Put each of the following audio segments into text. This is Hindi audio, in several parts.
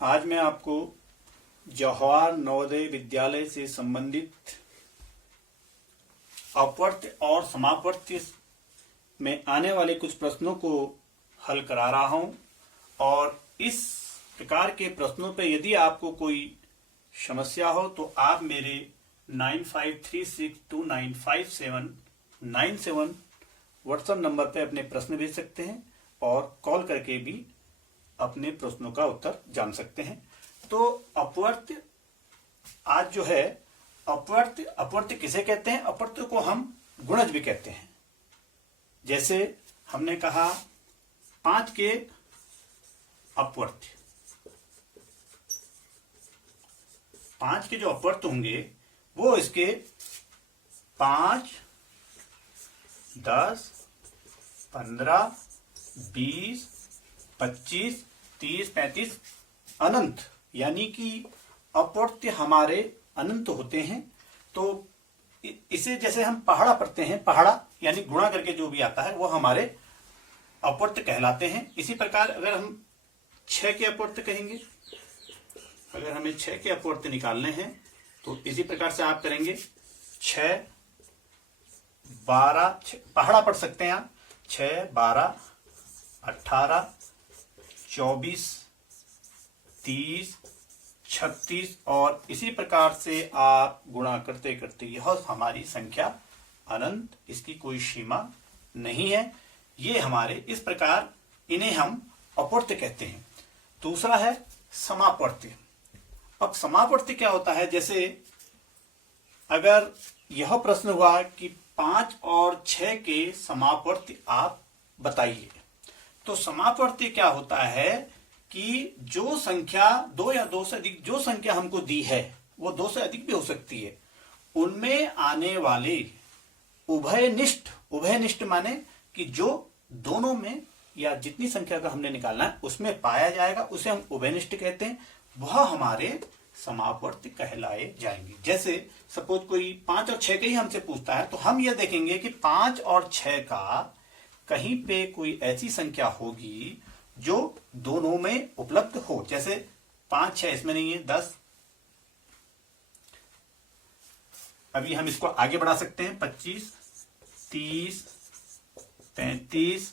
आज मैं आपको जवाहर नवोदय विद्यालय से संबंधित अपवर्त्य और समापवर्त्य में आने वाले कुछ प्रश्नों को हल करा रहा हूं और इस प्रकार के प्रश्नों पे यदि आपको कोई समस्या हो तो आप मेरे 9536295797 व्हाट्सएप नंबर पे अपने प्रश्न भेज सकते हैं और कॉल करके भी अपने प्रश्नों का उत्तर जान सकते हैं। तो अपवर्त्य आज जो है अपवर्त्य किसे कहते हैं? अपवर्त्य को हम गुणज भी कहते हैं। जैसे हमने कहा 5 के अपवर्त्य, 5 के जो अपवर्त्य होंगे वो इसके 5, 10, 15, 20, 25, 30, 35 अनंत, यानी कि अपवर्त्य हमारे अनंत होते हैं। तो इसे जैसे हम पहाड़ा पढ़ते हैं, पहाड़ा यानी गुणा करके जो भी आता है वो हमारे अपवर्त्य कहलाते हैं। इसी प्रकार अगर हम 6 के अपवर्त्य कहेंगे, अगर हमें 6 के अपवर्त्य निकालने हैं तो इसी प्रकार से आप करेंगे 6, 12, पहाड़ा पढ़ सकते हैं आप, 6, 12, 18, 24, 30, 36 और इसी प्रकार से आप गुणा करते करते यह हमारी संख्या अनंत, इसकी कोई सीमा नहीं है। ये हमारे इस प्रकार इन्हें हम अपवर्त्य कहते हैं। दूसरा है समापवर्त्य। अब समापवर्त्य क्या होता है? जैसे अगर यह प्रश्न हुआ कि 5 और 6 के समापवर्त्य आप बताइए, तो समापवर्त्य क्या होता है कि जो संख्या 2 या 2 से अधिक जो संख्या हमको दी है वो 2 से अधिक भी हो सकती है, उनमें आने वाले उभयनिष्ठ माने कि जो दोनों में या जितनी संख्या का हमने निकालना है उसमें पाया जाएगा उसे हम उभयनिष्ठ कहते हैं, वह हमारे समापवर्त्य कहलाए जाएंगे। जैसे सपोज कोई 5 और 6 के ही हमसे पूछता है तो हम यह देखेंगे कि 5 और 6 का कहीं पे कोई ऐसी संख्या होगी जो दोनों में उपलब्ध हो। जैसे 5, 6 इसमें नहीं है, 10। अभी हम इसको आगे बढ़ा सकते हैं, 25, 30, 35,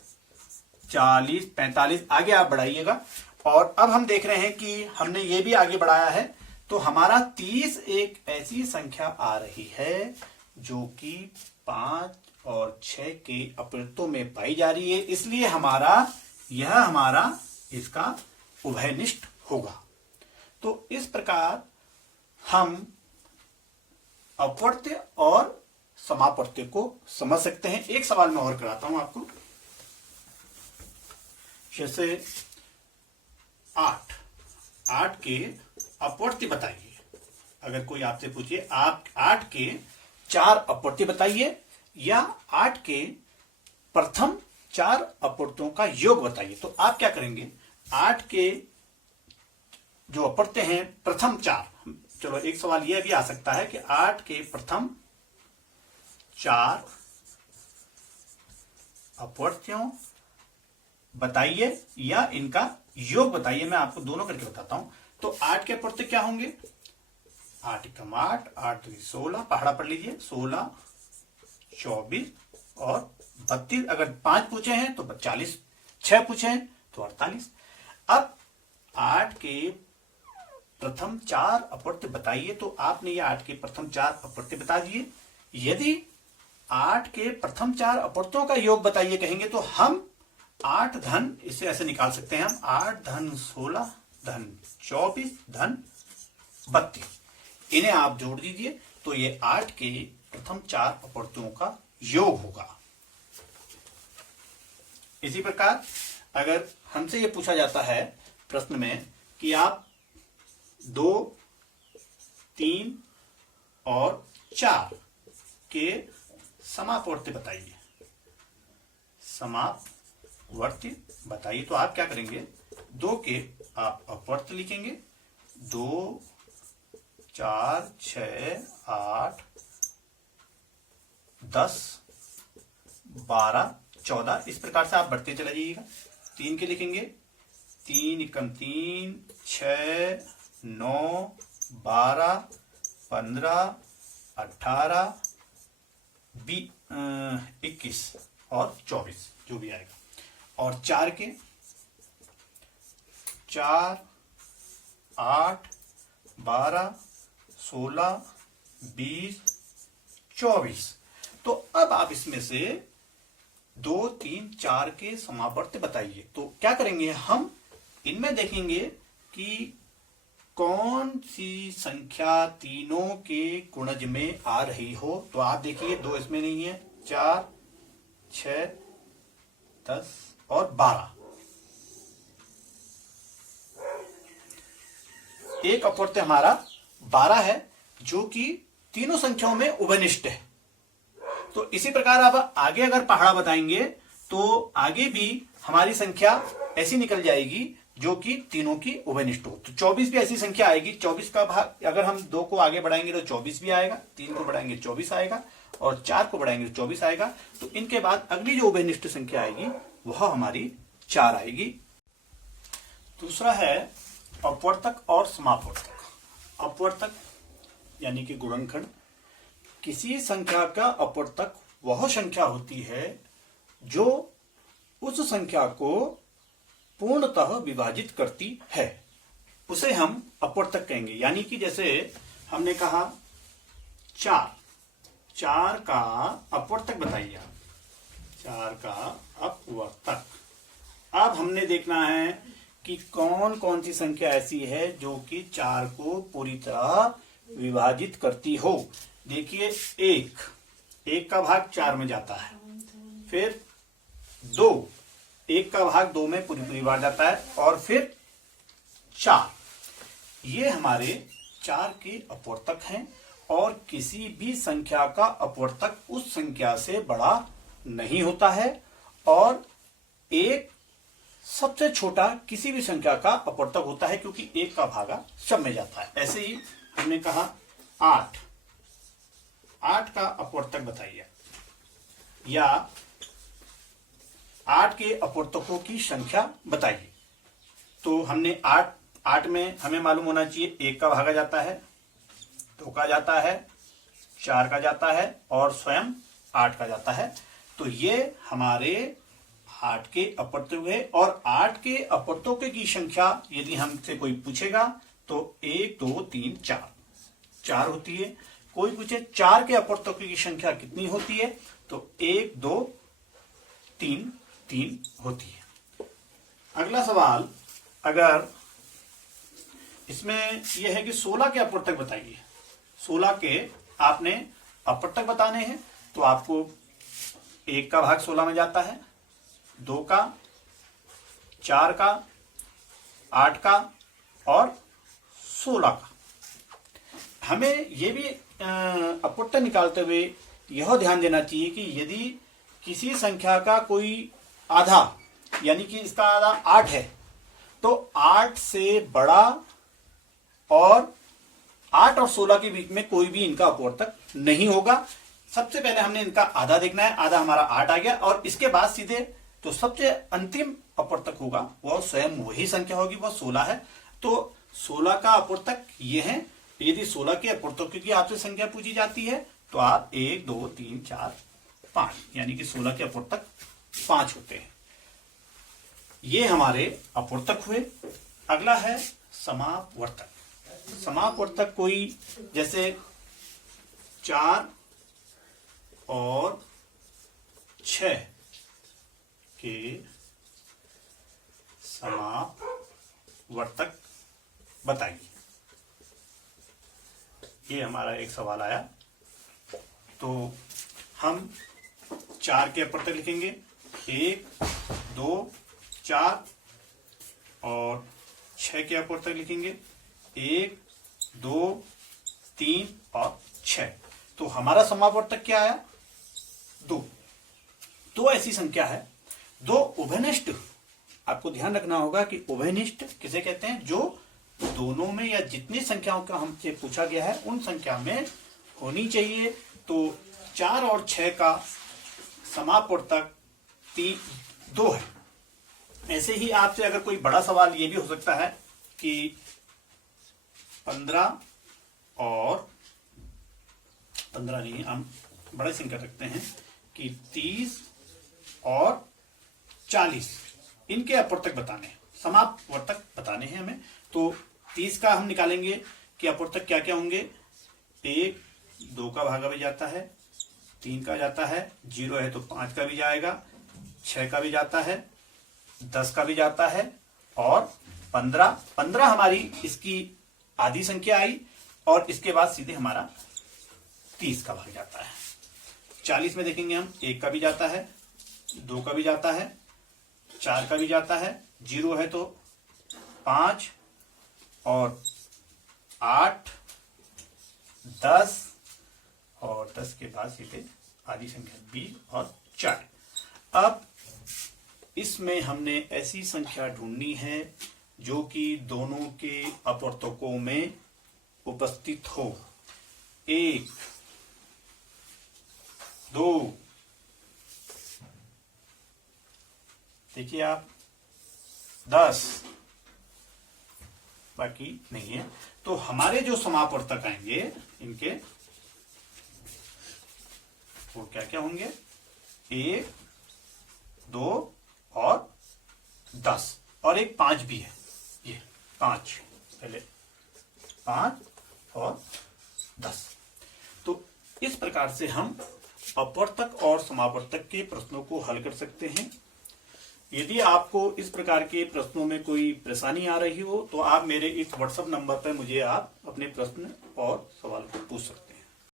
40, 45 आगे आप बढ़ाइएगा। और अब हम देख रहे हैं कि हमने ये भी आगे बढ़ाया है तो हमारा 30 एक ऐसी संख्या आ रही है जो कि 5 और 6 के अपवर्त्यों में पाई जा रही है, इसलिए यह हमारा इसका उभयनिष्ठ होगा। तो इस प्रकार हम अपवर्त्य और समापवर्त्य को समझ सकते हैं। एक सवाल मैं और कराता हूं आपको। जैसे 8 के अपवर्त्य बताइए। अगर कोई आपसे पूछे आप 8 के 4 अपवर्त्य बताइए या 8 के प्रथम 4 अपवर्त्यों का योग बताइए, तो आप क्या करेंगे? 8 के जो अपवर्त्य हैं प्रथम 4, चलो एक सवाल यह भी आ सकता है कि 8 के प्रथम 4 अपवर्त्यों बताइए या इनका योग बताइए। मैं आपको दोनों करके बताता हूं। तो 8 के अपवर्त्य क्या होंगे? 8 एकम 8, 8 दूनी 16, पहाड़ा पढ़ लीजिए, 16, 24 और 32। अगर 5 पूछे हैं तो 40, 6 पूछे हैं तो 48। अब 8 के प्रथम 4 अपवर्त्य बताइए, तो आपने ये 8 के प्रथम 4 अपवर्त्य बता दिए। यदि 8 के प्रथम 4 अपवर्त्यों का योग बताइए कहेंगे तो हम 8 धन इसे ऐसे निकाल सकते हैं, हम 8 धन 16 धन 24 धन 32, इन्हें आप जोड़ दीजिए तो ये 8 के प्रथम 4 अपवर्त्यों का योग होगा। इसी प्रकार अगर हमसे यह पूछा जाता है प्रश्न में कि आप 2, 3 और 4 के समापवर्त्य बताइए, समापवर्त्य बताइए, तो आप क्या करेंगे? 2 के आप अपवर्त्य लिखेंगे, 2, 4, 6, 8, 10, 12, 14, इस प्रकार से आप बढ़ते चले जाइएगा। 3 के लिखेंगे 3 एकम 3, 6, 9, 12, 15, 18, 21 और 24 जो भी आएगा। और 4 के 4, 8, 12, 16, 20, 24। तो अब आप इसमें से 2, 3, 4 के समावर्त बताइए। तो क्या करेंगे, हम इनमें देखेंगे कि कौन सी संख्या तीनों के गुणज में आ रही हो। तो आप देखिए 2 इसमें नहीं है, 4, 6, 10 और 12। एक अपवर्त हमारा 12 है जो कि तीनों संख्याओं में उभयनिष्ठ है। तो इसी प्रकार आप आगे अगर पहाड़ा बताएंगे तो आगे भी हमारी संख्या ऐसी निकल जाएगी जो कि तीनों की उभयनिष्ठ हो। तो 24 भी ऐसी संख्या आएगी। 24 का भाग अगर हम 2 को आगे बढ़ाएंगे तो 24 भी आएगा, 3 को बढ़ाएंगे 24 आएगा और 4 को बढ़ाएंगे तो 24 आएगा। तो इनके बाद अगली जो उभयनिष्ठ संख्या आएगी वह हमारी 4 आएगी। दूसरा है अपवर्तक और समापवर्तक। अपवर्तक यानी कि गुणनखंड। किसी संख्या का अपवर्तक वह संख्या होती है जो उस संख्या को पूर्णतः विभाजित करती है, उसे हम अपवर्तक कहेंगे। यानी कि जैसे हमने कहा 4 का अपवर्तक बताइए आप। 4 का अपवर्तक। अब हमने देखना है कि कौन कौन सी संख्या ऐसी है जो कि 4 को पूरी तरह विभाजित करती हो। देखिए 1 का भाग 4 में जाता है, फिर 2 1 का भाग 2 में पूरी बार जाता है और फिर 4। ये हमारे 4 के अपवर्तक हैं और किसी भी संख्या का अपवर्तक उस संख्या से बड़ा नहीं होता है और 1 सबसे छोटा किसी भी संख्या का अपवर्तक होता है क्योंकि 1 का भागा सब में जाता है। ऐसे ही हमने कहा 8 का अपवर्तक बताइए या 8 के अपवर्तकों की संख्या बताइए। तो हमने 8 में हमें मालूम होना चाहिए 1 का भागा जाता है, 2 का जाता है, 4 का जाता है और स्वयं 8 का जाता है। तो ये हमारे 8 के अपवर्तक हुए। और 8 के अपवर्तकों की संख्या यदि हमसे कोई पूछेगा तो 1, 2, 3, 4 होती है। कोई पूछे 4 के अपवर्तकों की संख्या कितनी होती है तो 1, 2, 3 होती है। अगला सवाल अगर इसमें यह है कि 16 के अपवर्तक बताइए। 16 के आपने अपवर्तक बताने हैं तो आपको 1 का भाग 16 में जाता है, 2 का, 4 का, 8 का और 16 का। हमें यह भी अपवर्तक निकालते हुए यह ध्यान देना चाहिए कि यदि किसी संख्या का कोई आधा यानी कि इसका आधा 8 है तो 8 से बड़ा और 8 और 16 के बीच में कोई भी इनका अपवर्तक नहीं होगा। सबसे पहले हमने इनका आधा देखना है। आधा हमारा 8 आ गया और इसके बाद सीधे तो सबसे अंतिम अपवर्तक होगा वह स्वयं वही संख्या होगी, वह 16 है। तो 16 का अपवर्तक ये है। यदि 16 के अपवर्तकों की आपसे संख्या पूछी जाती है तो आप 1, 2, 3, 4, 5 यानी कि 16 के अपवर्तक 5 होते हैं। ये हमारे अपवर्तक हुए। अगला है समापवर्तक। समापवर्तक कोई जैसे 4 और 6 के समापवर्तक बताइए। ये हमारा एक सवाल आया। तो हम 4 के अपवर्तक लिखेंगे 1, 2, 4 और 6 के अपवर्तक लिखेंगे 1, 2, 3 और 6। तो हमारा समापवर्तक क्या आया 2। 2 ऐसी संख्या है। 2 उभयनिष्ठ। आपको ध्यान रखना होगा कि उभयनिष्ठ किसे कहते हैं, जो दोनों में या जितनी संख्याओं का हमसे पूछा गया है उन संख्या में होनी चाहिए। तो 4 और 6 का समापवर्तक 2 है। ऐसे ही आपसे अगर कोई बड़ा सवाल ये भी हो सकता है कि 15 और 15 नहीं, हम बड़ी संख्या रखते हैं कि 30 और 40 इनके अपवर्तक बताने हैं, समापवर्तक बताने हैं हमें। तो 30 का हम निकालेंगे कि अपवर्तक क्या क्या होंगे। 1 2 का भागा भी जाता है, 3 का जाता है, 0 है तो 5 का भी जाएगा, 6 का भी जाता है, 10 का भी जाता है, और 15 हमारी इसकी आधी संख्या आई, और इसके बाद सीधे हमारा 30 का भाग जाता है। 40 में देखेंगे हम 1 का भी जाता है, 2 का भी जाता है, 4 का भी जाता है, 0 है तो 5 और 8 10, और 10 के बाद सीधे आधी संख्या 20 और 4। अब इसमें हमने ऐसी संख्या ढूंढनी है जो कि दोनों के अपवर्तकों में उपस्थित हो। 1 2, देखिए आप, 10, बाकी नहीं है। तो हमारे जो समापवर्तक आएंगे इनके वो क्या क्या होंगे। 1 2 और 10, और एक 5 भी है, ये 5, पहले 5 और 10। तो इस प्रकार से हम अपवर्तक और समापवर्तक के प्रश्नों को हल कर सकते हैं। यदि आपको इस प्रकार के प्रश्नों में कोई परेशानी आ रही हो तो आप मेरे इस व्हाट्सएप नंबर पर मुझे आप अपने प्रश्न और सवाल पूछ सकते हैं।